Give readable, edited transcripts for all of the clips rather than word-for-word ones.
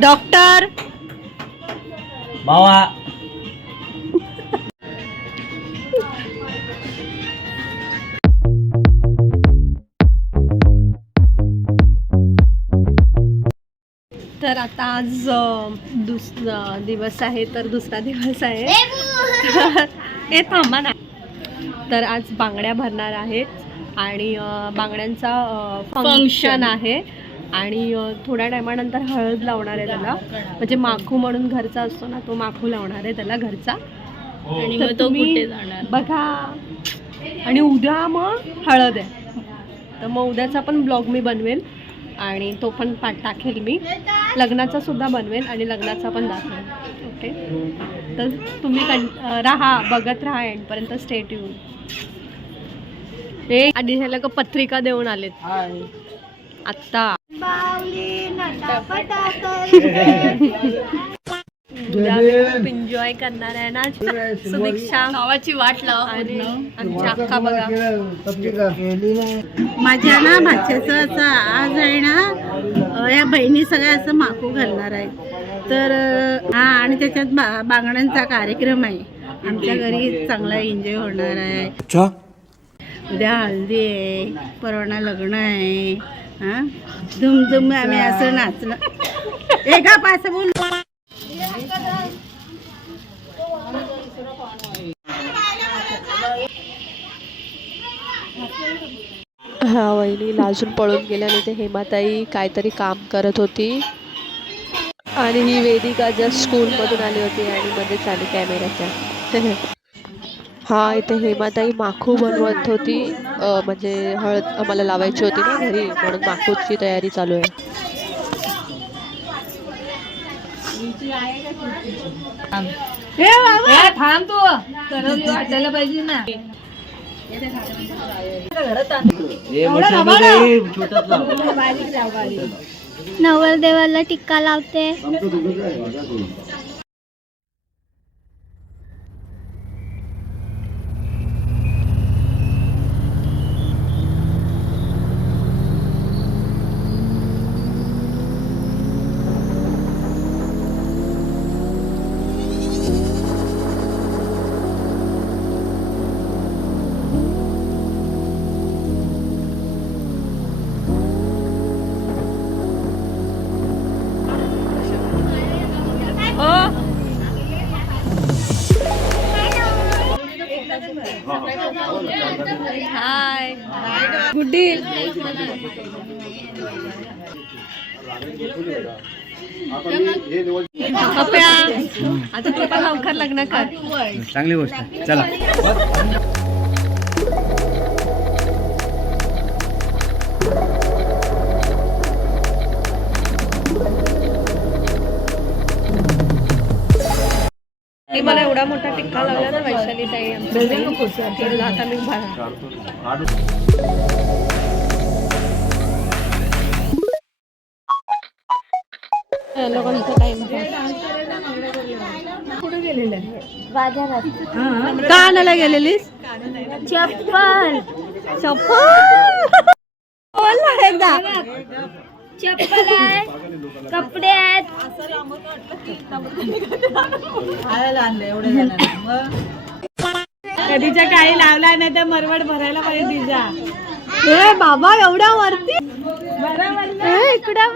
Doctor बाबा तर आता आज दुसरा दिवस आहे, तर दुसरा दिवस आहे. हे थांबा ना. तर आज बांगड्या भरणार आहेत आणि बांगड्यांचा फंक्शन आहे आणि थोड्या टायमानंतर हळद लावणार आहे त्याला. म्हणजे माखू म्हणून घरचा असतो ना, तो माखू लावणार आहे त्याला घरचा. आणि मग तो कुठे जाणार बघा. आणि उद्या मग हळद आहे, तर मग उद्याचा पण ब्लॉग मी बनवेल आणि तो पण टाकेल मी. लग्नाचा सुद्धा बनवेल आणि लग्नाचा पण दाखवेल. ओके, तर तुम्ही राहा, बघत राहा एंडपर्यंत. स्टेट येऊन हे आधी ह्याला का पत्रिका देऊन आलेत आत्ता. उद्या खूप एन्जॉय करणार आहे ना. सुदीक्षा नावाची वाट लावा आणि आमची अक्का बघा. माझ्या ना भाच्याचं असं आज आहे ना, या बहिणी सगळ्या असं माकू घालणार आहेत. तर हा, आणि त्याच्यात बांगड्यांचा कार्यक्रम आहे. आमच्या घरी चांगला एन्जॉय होणार आहे. उद्या हल्दी आहे, परवाना लग्न आहे. हा, धुमधुम आम्ही असं नाचलं. एका पास बोल. हा, वहिनी लाजून पळून गेल्याने ते हेमाताई काहीतरी काम करत होती आणि ही वेदिका जस्ट स्कूलमधून आली होती आणि मध्येच आली कॅमेऱ्याच्या. हा, इथे हेमाताई माखू बनवत होती. म्हणजे हळद आम्हाला लावायची होती ना घरी, म्हणून माखूची तयारी चालू आहे. थांब तू, करवली वाटायला पाहिजे ना. नवरदेवाला टिक्का लावते. हाय गुड्डी. आता तू पण लवकर लग्न कर. चांगली गोष्ट. चला मला एवढा मोठा टिक्का लावला ना वैशाली ताई आमच्या. आता मी लोकांचा टाइम बाजारात का आणायला गेलेलीस? चप्पल बोल एकदा. चप्पल आहे, कपडे आहेत. कधीच्या काही लावला नाही तर मरवड भरायला पाहिजे तिचा. ए बाबा, एवढ्या वरती इकडं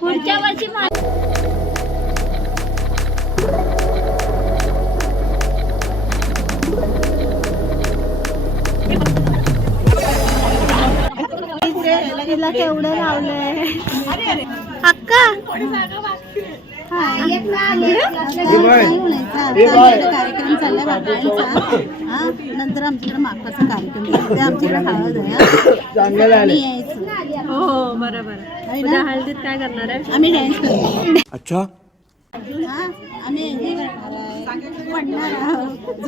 पुढच्या वर्षी तिला केवढं लावलंय अक्का. कार्यक्रम चाललाय बाबांचा. नंतर आमच्याकडे मापाचा कार्यक्रम, आमच्याकडे हळद आहे. हो बरोबर. उद्या हळदीत काय करणार आहे? आम्ही डान्स करतो. अच्छा. आम्ही एन्जॉय करणार आहे, पडणार आहोत,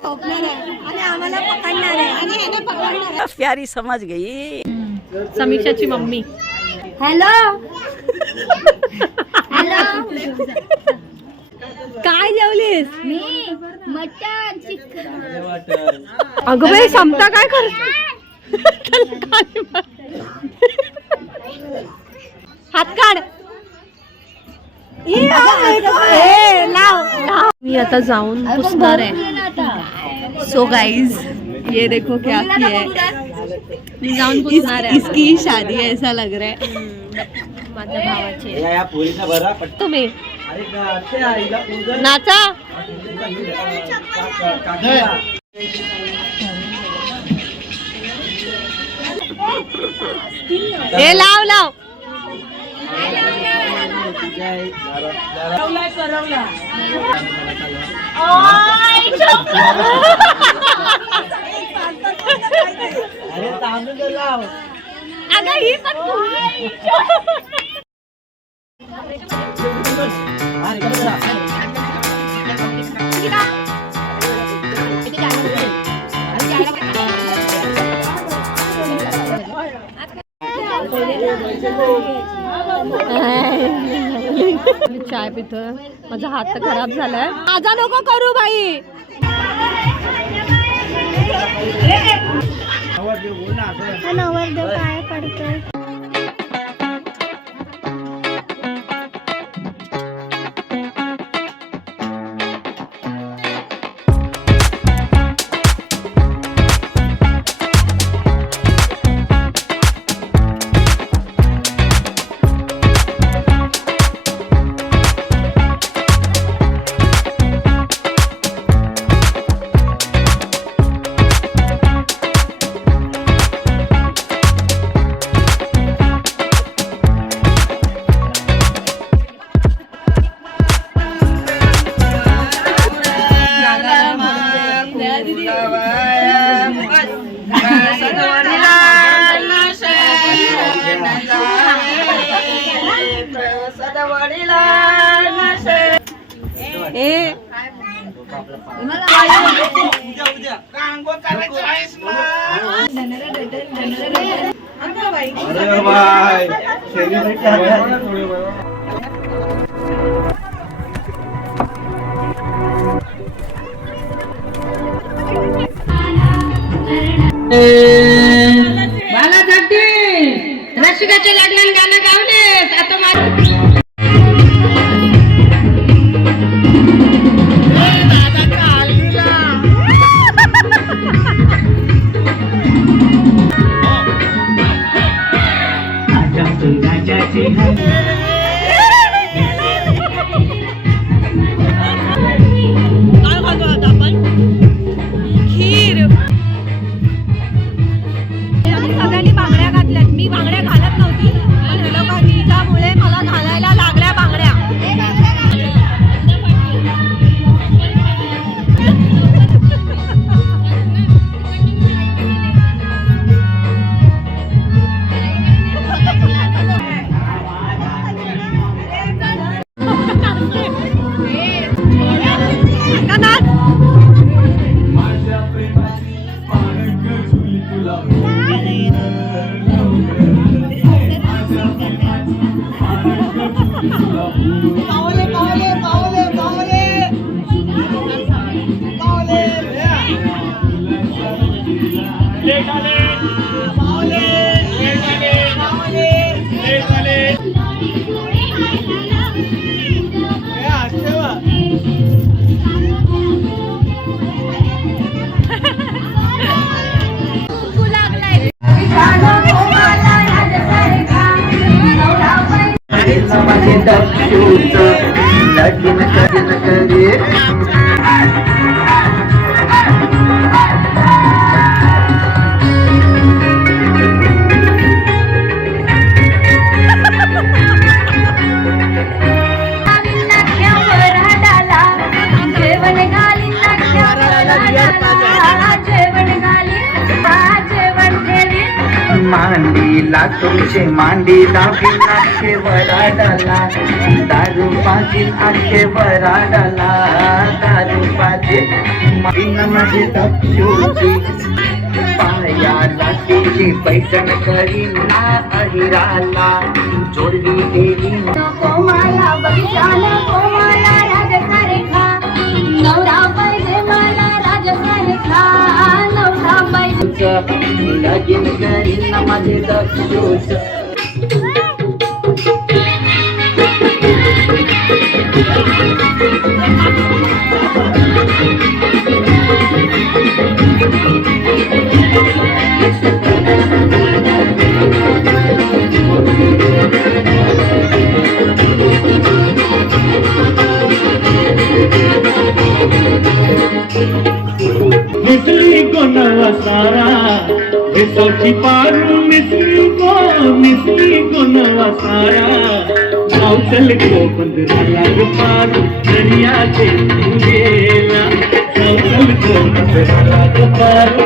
झोपणार आहे आणि आम्हाला पकडणार आहे आणि ह्याने पकडणार आहे. प्यारी समझ गई. समीक्षाची मम्मी. Hello hello. काय जेवलीस? मी मटन चिकन. अगं बाई समता काय कर हात काढ. मी आता जाऊन पुसणार आहे. सो गाइज ये देखो क्या किया है. मी जाऊन पुसणार आहे. इसकी शादी है ऐसा लग रहा है. माझ्या भावाचे. तुम्ही नाचा. हे लाव लाव. अगं ही पण चाय पितोय. माझा हात तर खराब झालाय. माझा नको करू बाई. नवरदेव काय पडतोय. मला जगदीश रसिकाचे लागल्यान गाणं गावलेस. आता सगळ्यांनी बांगड्या घातल्यात. मी बांगड्या घालत नव्हती पण हे लोकांच्यामुळे मला घालायला लागल्या बांगड्या. मांडीला तुमचे मांडी दाबी नाखे वराडाला दारू पाजील आखे वराडाला दारू पाजील माईना माझी तपशूची पायाला तिची पैठण करी ना अहिराला जोडली देवी कोमाला बघितला कोमाला राजसारेखा नवरा पाहिजे मला राजसारेखा नवरा लगीन करीन माझे दक्षोच मिसली को नवा सारा बेसोची पारू मिसली को नवा सारा गाव चल को पंधराला पारू दरियाचे गेला गाव चल को पंधराला पारू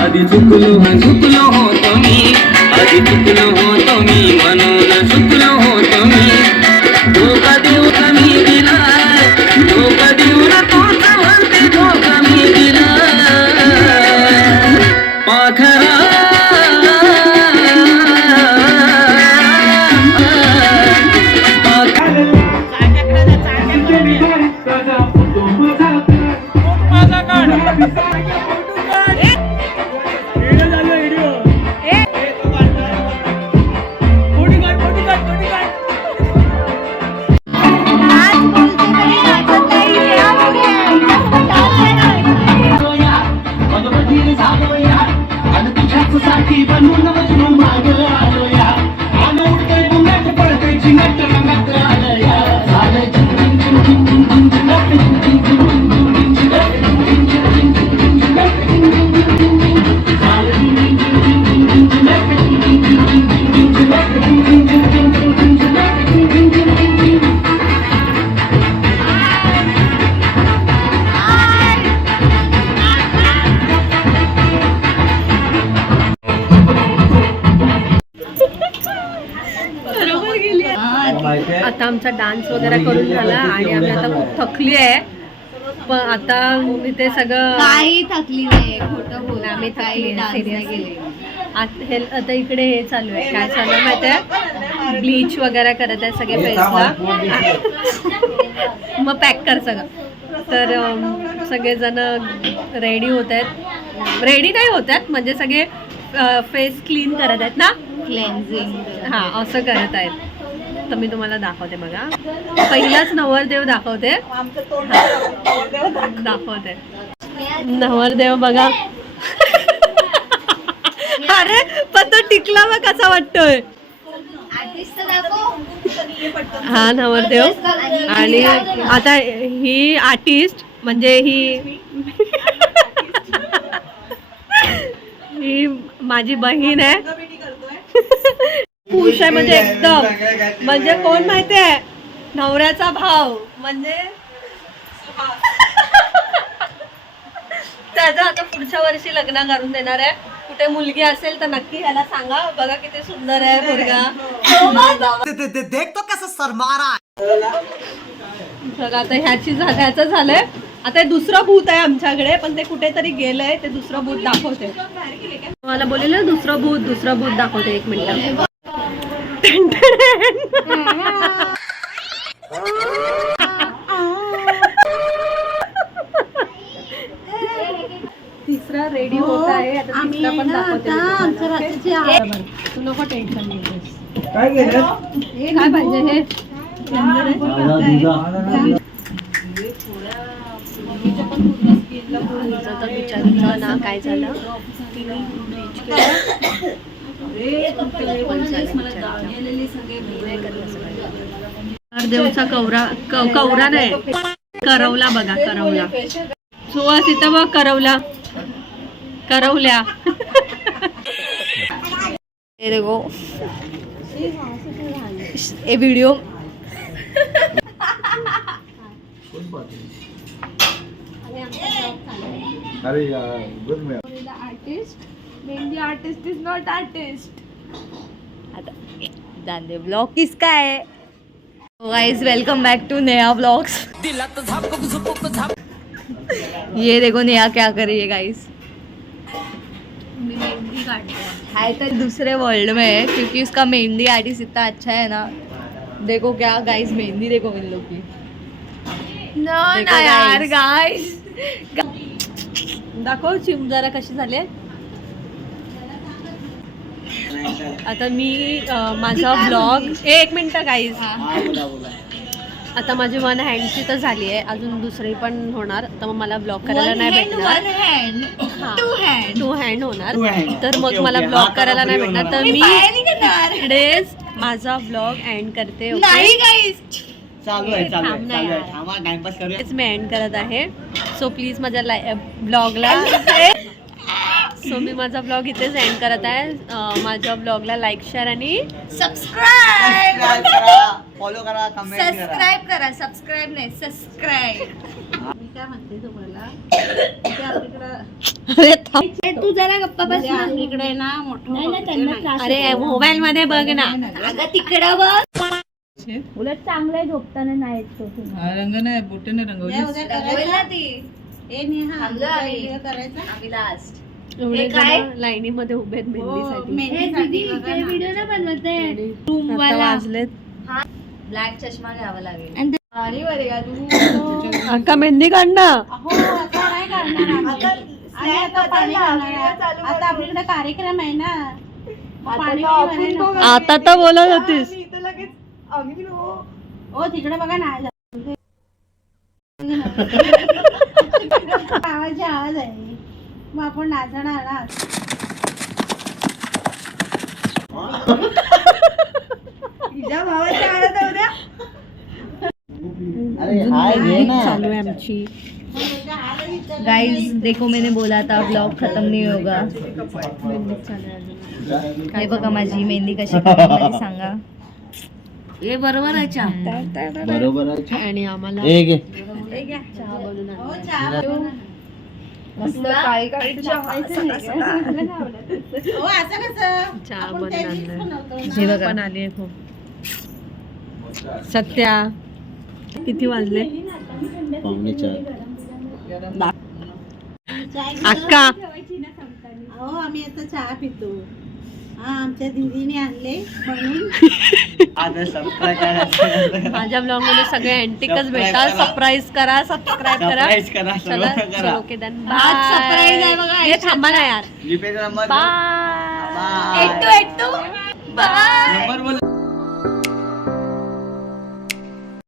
आधी चुकलो होतो मी म्हणून चुकलो होतो मी धोका देऊन मी दिला धोका देऊन तोच म्हणते धोका मी दिला पाखरा आता आमचा डान्स वगैरे करून झाला आणि आम्ही आता खूप थकली आहे. पण आता इथे सगळं काही थकली नाही, खोटं बोल. आम्ही थकली काही सिरियसली. आता इकडे हे चालू आहे, काय चालू आहे माहिती आहे, ब्लीच वगैरे करत आहे सगळे फेसला. मग पॅक कर सगळं. तर सगळेजण रेडी होत आहेत, रेडी नाही होत आहेत म्हणजे सगळे फेस क्लीन करत आहेत ना, क्लेन्झिंग. हां असं करत आहेत. तर मी तुम्हाला दाखवते बघा. पहिलाच नवरदेव दाखवते. दाखवते नवरदेव बघा. अरे पण तो टिकला मग कसा वाटतोय. हा नवरदेव. आणि आता ही आर्टिस्ट म्हणजे ही ही माझी बहीण आहे. खुश आहे म्हणजे एकदम, म्हणजे कोण माहिती आहे, नवऱ्याचा भाव म्हणजे त्याचं आता पुढच्या वर्षी लग्न करून देणार आहे. कुठे मुलगी असेल तर नक्की ह्याला सांगा. बघा किती सुंदर आहे मुलगा. देख तो कैसे शर्मा रहा है. बघा आता ह्याचं झालंय आता हे दुसरं भूत आहे आमच्याकडे, पण ते कुठेतरी गेलंय. ते दुसरं भूत दाखवते. मला बोललेलं दुसरं भूत दाखवते. 1 मिनिट. तिसरा रेडी होत आहे. आता तिसरा पण दाखवते. तू नको टेन्शन घेतोस. हे काय पाहिजे हे बिचारीचं ना काय झालं. देवचा कवरा नाही, करवला बघा. करवला सुवास इथं बघ. करवल्या देखो ये वीडियो अरे यार गुड में mehndi artist is not artist. आता जानते ब्लॉग किसका है. गाइस वेलकम बैक टू नया ब्लॉग्स. ये देखो नेहा क्या कर रही है गाइस. मेहंदी काटते है तो दूसरे वर्ल्ड में है क्योंकि उसका मेहंदी आर्टिस्ट इतना अच्छा है ना. देखो क्या गाइस मेहंदी देखो इन लोग की. ना यार गाइस. दाखव चिम जरा कशी झाले. आता मी माझा ब्लॉग 1 मिनिट गाईज. आता माझी 1 हँडची तर झाली आहे, अजून दुसरी पण होणार. तर मग मला ब्लॉग करायला नाही भेटणार. 2 हँड होणार. तर मग मला ब्लॉग करायला नाही भेटणार. तर मी इकडेच माझा ब्लॉग एंड करते. नाही गाइस. चालू आहे थांबा टाइमपास करूया. मी एंड करत आहे. सो प्लीज माझ्या ब्लॉगला मी माझा ब्लॉग इथेच एंड करत आहे. माझ्या ब्लॉगला लाईक शेअर आणि सबस्क्राइब फॉलो करा, कमेंट करा. सबस्क्राइब नाही सबस्क्राइब. मी काय म्हणते तुम्हाला, ते आपल्याकडं अरे थांब. तू जरा गप्पा बस ना. आपल्याकडे ना मोठं अरे मोबाईल मध्ये बघ ना. अगं तिकडं बघ. उलट चांगलं झोपताना नाही तो. रंग नाही बोटेने रंगवली. उद्या करायचं. ती हे नेहा थांबलो आम्ही. उद्या करायचं. आम्ही लास्ट. एवढे काय? लाईनीमध्ये उभे आहेत मेहंदीसाठी. मेहंदीसाठी बघा ना. व्हिडिओ ना बनवते. आता वाजलेत. ब्लॅक चष्मा घ्यावा लागेल. आणि बरे का तू अक्का मेहंदी काढ ना. हो, आता नाही करणार आम्ही. आणि आता पाणी घालणार आहे. आता आपल्याकडे कार्यक्रम आहे ना, मग पाणी किती भरायला नको. आता तर बोलत होतीस. हो तिकडे बघा ना. आवाज आहे. मग आपण नाचणार ना. चालू आहे आमची. गाइस देखो मैंने बोला था ब्लॉग खत्म नहीं होगा. हे बघा माझी मेहंदी कशी काढली सांगा. हे बरोबर आहे चहा. बरोबर आहे. आणि आम्हाला हो, चहा बनवून. मस्त काळी काळी चहा. हो असं कसं चहा आपण बनवून त्यांनीच आणलंय. बनवतो ना. हे बघा. पण आली आहे खूप. सत्या किती वाजले. पावणे 4. चाय अक्का हो आम्ही आता चहा पितो. हा आमच्या दीदीने आणले म्हणून. आता सबस्क्राइब करा. माझ्या ब्लॉग मध्ये सगळे अँटिकच भेटतात. सरप्राईज करा, सबस्क्राईब करा. Surprise करा, चला सर्व करा. Okay done. आज surprise आहे बघा. हे थांबा ना यार. जीपेचा नंबर बाय. बाय. एट्टू बाय.